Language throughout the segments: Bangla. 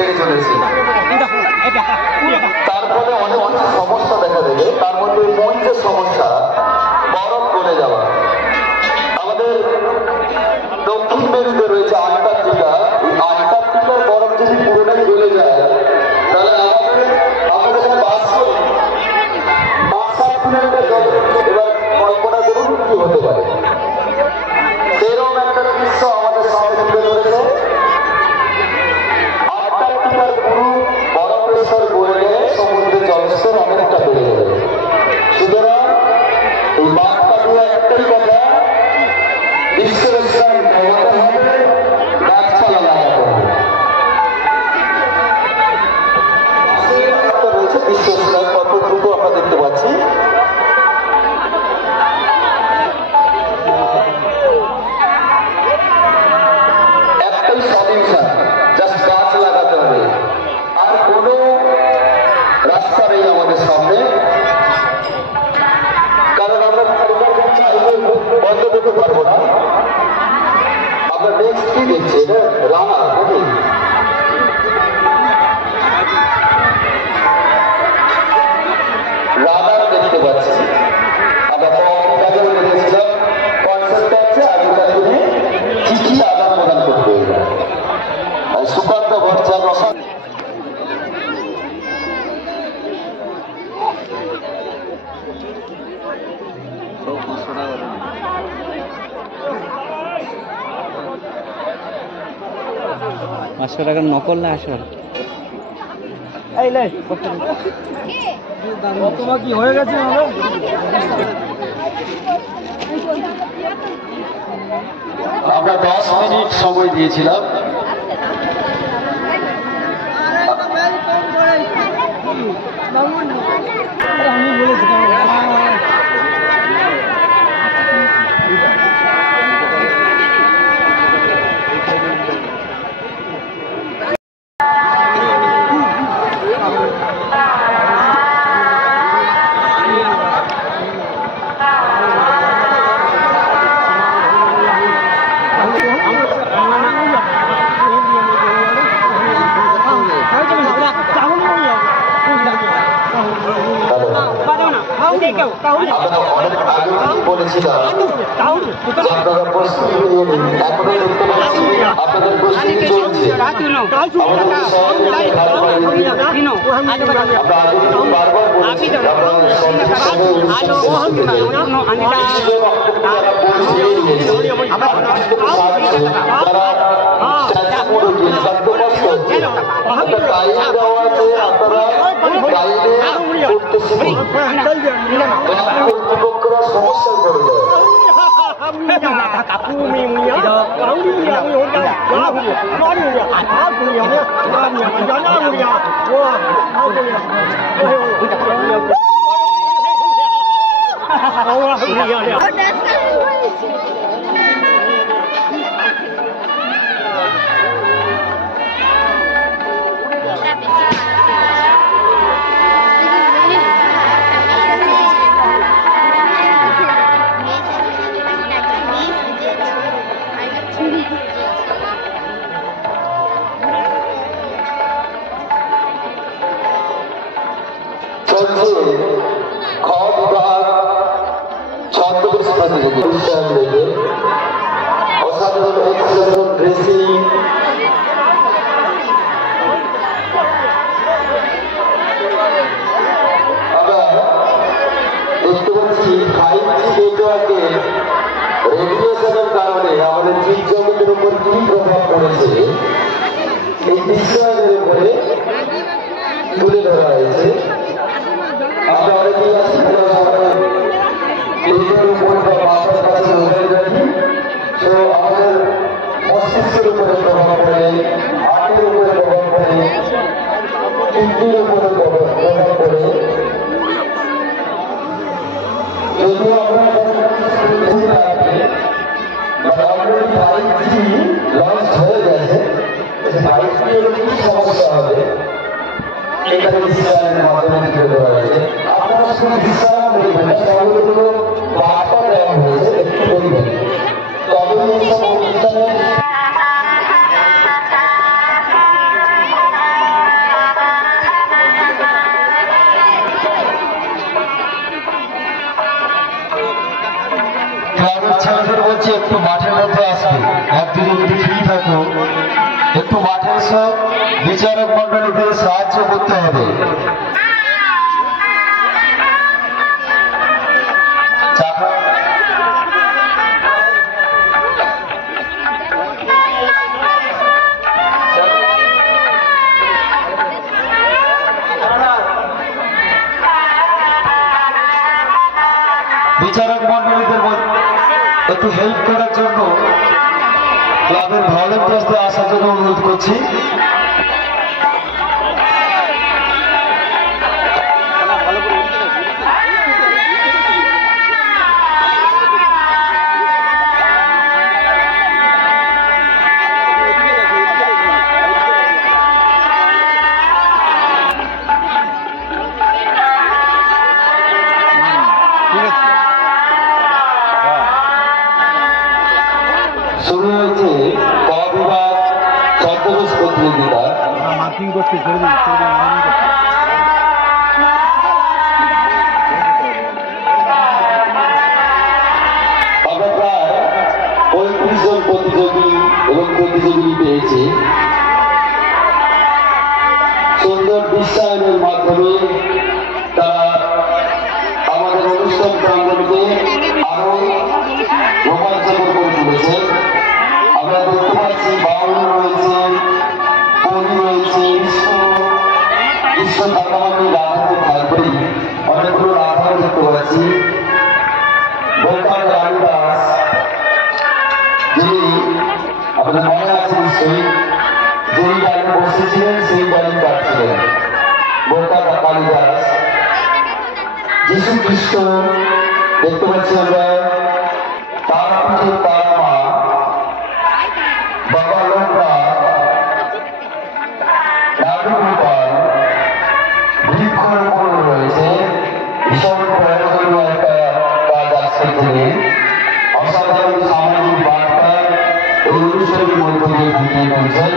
বেড়ে চলেছে। তার ফলে অনেক কিছু সমস্যা দেখা দেবে। তার মধ্যে মূল যে সমস্যা, বরফ গলে যাওয়া। আমাদের দক্ষিণ মেরুতে রয়েছে আন্টার্কটিকা। এই আন্টার্কটিকার বরফ যদি পুরোটাই গলে যায়, তাহলে আমাদের এখানে বাস করি 5-7 কিলোমিটার জলে। এবার কল্পনা করুন কি হতে পারে। সেরকম একটা দৃশ্য আমাদের সামনে তুলে ধরেছে। আন্টার্কটিকার পুরো বরফের স্তর গলে গেলে সমুদ্রের জলস্তর অনেকটা বেড়ে যাবে। সুতরাং এই বার্তা দিয়ে একটাই কথা, বিশ্বের স্থান কমাতে হবে, গাছপালা লাগাতে হবে। রয়েছে বিশ্ব স্থান কত দ্রুত আমরা দেখতে পাচ্ছি। একটাই সলিউশন, জাস্ট গাছ লাগাতে হবে। আর কোনো রাস্তা নেই আমাদের সামনে, কারণ আমরা বন্ধ করতে পারবো না। আমরা নেক্সট কি দেখছি, এটা রানা নাকি রানার দেখতে পাচ্ছি। আমরা আগে দেখেছিলাম কনসেপ্ট হচ্ছে আগেকার দিনে চিঠি আদান প্রদান করতে হবে। সুকান্ত ভট্টাচার্য পাঁচশো টাকার নকল না আসল? তোমার কি হয়ে গেছে? আমরা 10 মিনিট সময় দিয়েছিলাম। আমি বলেছিলাম বলেছিলাম আপনারা প্রস্তুতি নিয়ে নিন। এখনো দেখতে পাচ্ছি আপনাদের প্রস্তুতি চলছে। বারবার বলেছি কর্তৃপক্ষরা সমস্যায় পড়ে যায়। অসাধারণ ড্রেসিং, আমরা দেখতে পাচ্ছি 5G নেটওয়ার্কে রেডিয়েশনের কারণে আমাদের জীবজগতের উপর কি প্রভাব পড়েছে এই বিষয়ের উপরে তুলে ধরা হয়েছে। আমরা অনেকেই আছি উপর বা মাথার কাছে মোবাইল রাখি, তো আমাদের মস্তিষ্কের উপরে প্রভাব পড়ে, হার্টের উপরে প্রভাব পড়ে, কিডনির উপরে প্রভাব পড়ে। যদিও আমরা অলরেডি 5G লঞ্চ হয়ে গেছে, 5G এর কি সমস্যা হবে এখানে বিশ্লেষণের মাধ্যমে তুলে ধরা হয়েছে। আপনারা শুধু বিশ্রাম নেবেন না, সবগুলো বার্তা দেওয়া হয়েছে, একটু বলবেন তবে এই সব অনুষ্ঠানে বিচারক মন্ডলীকে সাহায্য করতে হবে। বিচারক মন্ডলীদের একটু হেল্প করার জন্য ক্লাবের ভলেন্টিয়ার্সদের আসার জন্য অনুরোধ করছি। শুরু হয়েছে ক বিভাগ ছদ্মবেশ প্রতিযোগিতা। মার্কিং করছে আমরা প্রায় 35 জন প্রতিযোগী এবং প্রতিযোগী পেয়েছি। সুন্দর বিশ্বায়নের মাধ্যমে তারা আমাদের অনুষ্ঠান প্রাঙ্গণকে আরো রোমাঞ্চকর করে তুলেছে। আমরা দেখতে পাচ্ছি বাউল রয়েছে, কবি রয়েছে, কৃষ্ণ ঠাকুমাকে রাধাকে ভাই করি অনেকগুলো রাধাও দেখতে পাচ্ছি। গোপাল রানী দাস, যিনি আমাদের মনে আছে নিশ্চয়ই, যেই লাইনে বসেছিলেন সেই লাইন কাটছিলেন। গোপাল কালী দাস, যিশু খ্রিস্ট দেখতে পাচ্ছি আমরা, তার পিঠে তার মা, বাবা লোকরা, নাডু গোপাল, বৃক্ষরোপণ রয়েছে। ভীষণ প্রয়োজনীয় একটা কাজ আজকে থেকে অসাধারণ সামাজিক বার্তা এই অনুষ্ঠানের মধ্যে দিয়ে ফুটিয়ে তুলছেন।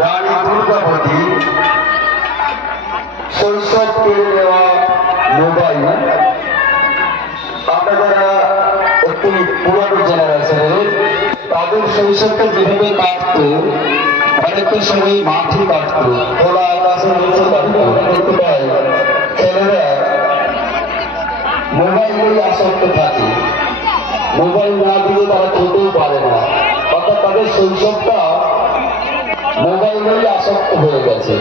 রানী দুর্গাবতী, শৈশব কেড়ে নেওয়া মোবাইল। আপনারা একটু পুরানো জেনারেশনের, তাদের শৈশবটা যেভাবে কাটত, অনেকটা সময় মাঠে কাটত, খোলা আকাশের নিচে কাটত। দেখতে পাই ছেলেরা মোবাইলেই আসক্ত থাকে, মোবাইল না দিলে তারা খেতেও পারে না। অর্থাৎ তাদের শৈশবটা মোবাইলেই আসক্ত হয়ে গেছে।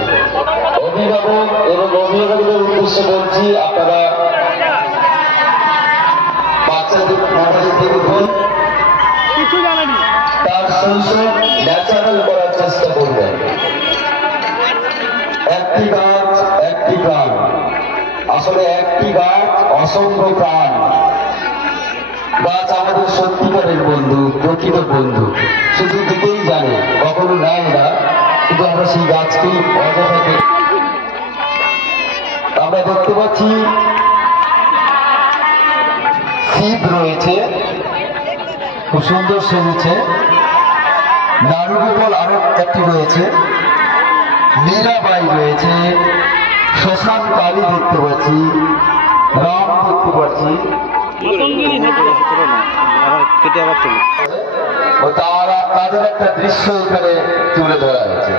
অভিভাবক এবং অভিভাবকদের উদ্দেশ্যে বলছি, আপনারা বাচ্চাদের মোবাইল দেখুন, তার শৈশব ন্যাচারাল করার চেষ্টা করবেন। একটি গাছ একটি প্রাণ, আসলে একটি গাছ অসংখ্য প্রাণ। গাছ আমাদের সত্যিকারের বন্ধু, প্রকৃত বন্ধু, শুধু দিতেই জানে, কখনো নেয় না, কিন্তু আমরা সেই গাছকেই অযথাকে। আমরা দেখতে পাচ্ছি শিব রয়েছে, খুব সুন্দর সেজেছে। নারুগোপাল আরো একটি রয়েছে, মীরাবাই রয়েছে, শ্মশান কালী দেখতে পাচ্ছি, রাম দেখতে পাচ্ছি। তাদের একটা দৃশ্য এখানে তুলে ধরা হয়েছে।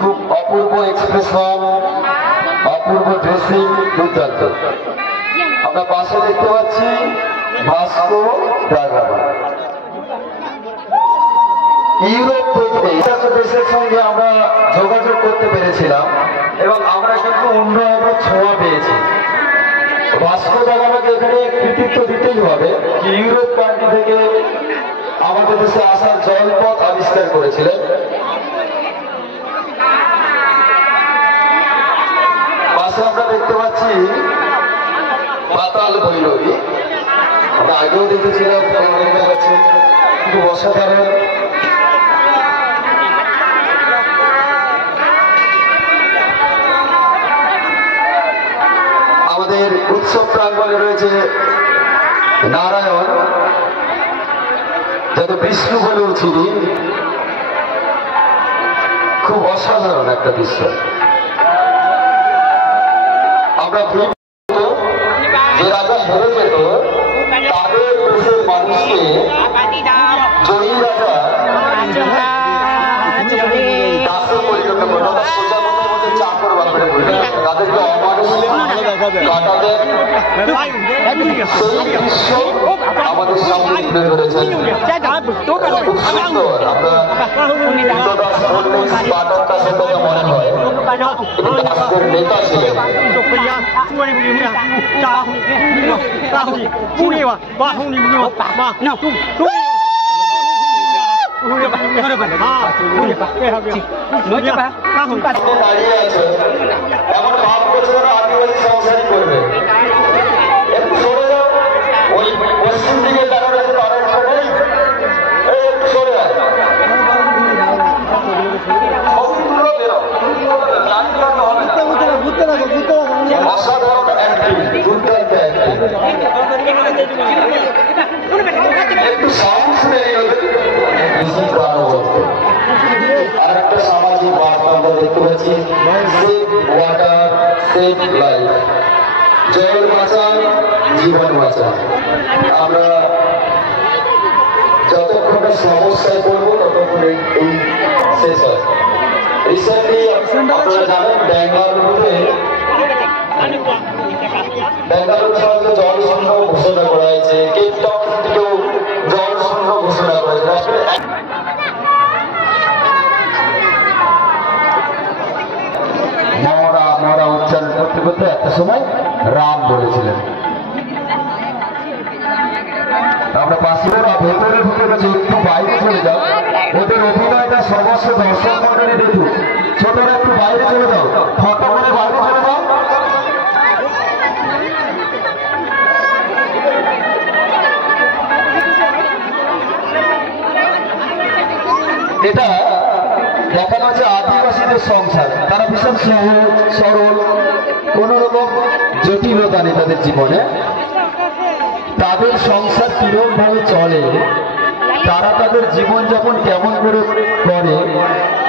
খুব অপূর্ব এক্সপ্রেশন, অপূর্ব ড্রেসিং, দুর্দান্ত। আমরা পাশে দেখতে পাচ্ছি ভাস্কো ডাগাবা। ইউরোপ থেকে দেশের সঙ্গে আমরা যোগাযোগ করতে পেরেছিলাম এবং আমরা কিন্তু উন্নয়নের ছোঁয়া পেয়েছি। ভাস্কো ডাগাবাকে এখানে কৃতিত্ব দিতেই হবে, ইউরোপ কান্ট্রি থেকে আমাদের দেশে আসার জলপথ আবিষ্কার করেছিলেন। পাশে আমরা দেখতে পাচ্ছি পাতাল ভৈরবী, আমরা আগেও দেখেছিলাম, খুব অসাধারণ। আমাদের উৎসব প্রাঙ্গণে রয়েছে নারায়ণ, যাতে বিষ্ণু বলেও চিনি। খুব অসাধারণ একটা দৃশ্য। আমরা যে রাজা হেরে যেত, তাদের দেশের মানুষকে জয়ী তাদেরকে অমানুষিক কাটাতেন, সেই দৃশ্য আমাদের সামনে তুলে ধরেছেন। খুব সুন্দর। আমরা দাস বললে স্পার্টার দাসের কথা মনে হয়, তিনি দাসদের নেতা ছিলেন। দাঁড়িয়ে আছে এমন ভাব করছে যেন আদিবাসী সংসারই করবে। একটু সরে যাও, ওই পশ্চিম দিকে যারা রয়েছে তারা একটু নেই, একটু সরে যায়। অসাধারণ অ্যাক্টিং, দুর্দান্ত অ্যাক্টিং। একটু সাহস নেই আর একটা সামাজিক বার্তা আমরা দেখতে পাচ্ছি, সেভ ওয়াটার সেভ লাইফ, জল বাঁচান জীবন বাঁচান। আমরা যতক্ষণ না সমস্যায় পড়বো ততক্ষণ এই শেষ হয়। রিসেন্টলি আপনারা জানেন বেঙ্গালুরুতে শহরে জল শূন্য ঘোষণা করা হয়েছে, কেপ টাউন থেকেও জল শূন্য ঘোষণা করা হয়েছে। আসলে মরা মরা উচ্চারণ করতে করতে একটা সময় রাম বলেছিলেন। আমরা পাশিরা ভেতরে ঢুকে গেছে, একটু বাইরে চলে যাও, ওদের অভিনয়টা সমস্ত দর্শক মন্ডলী দেখুক। ছোটরা একটু বাইরে চলে যাও, ফটো করে বাইরে চলে যাও। এটা দেখানো হচ্ছে আদিবাসীদের সংসার। তারা ভীষণ সহজ সরল, কোন রকম জটিলতা নেই তাদের জীবনে। তাদের সংসার কিরকম ভাবে চলে, তারা তাদের জীবনযাপন কেমন করে করে,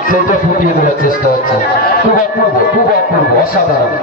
সেটা ফুটিয়ে দেওয়ার চেষ্টা হচ্ছে। খুব অপূর্ব, খুব অপূর্ব, অসাধারণ।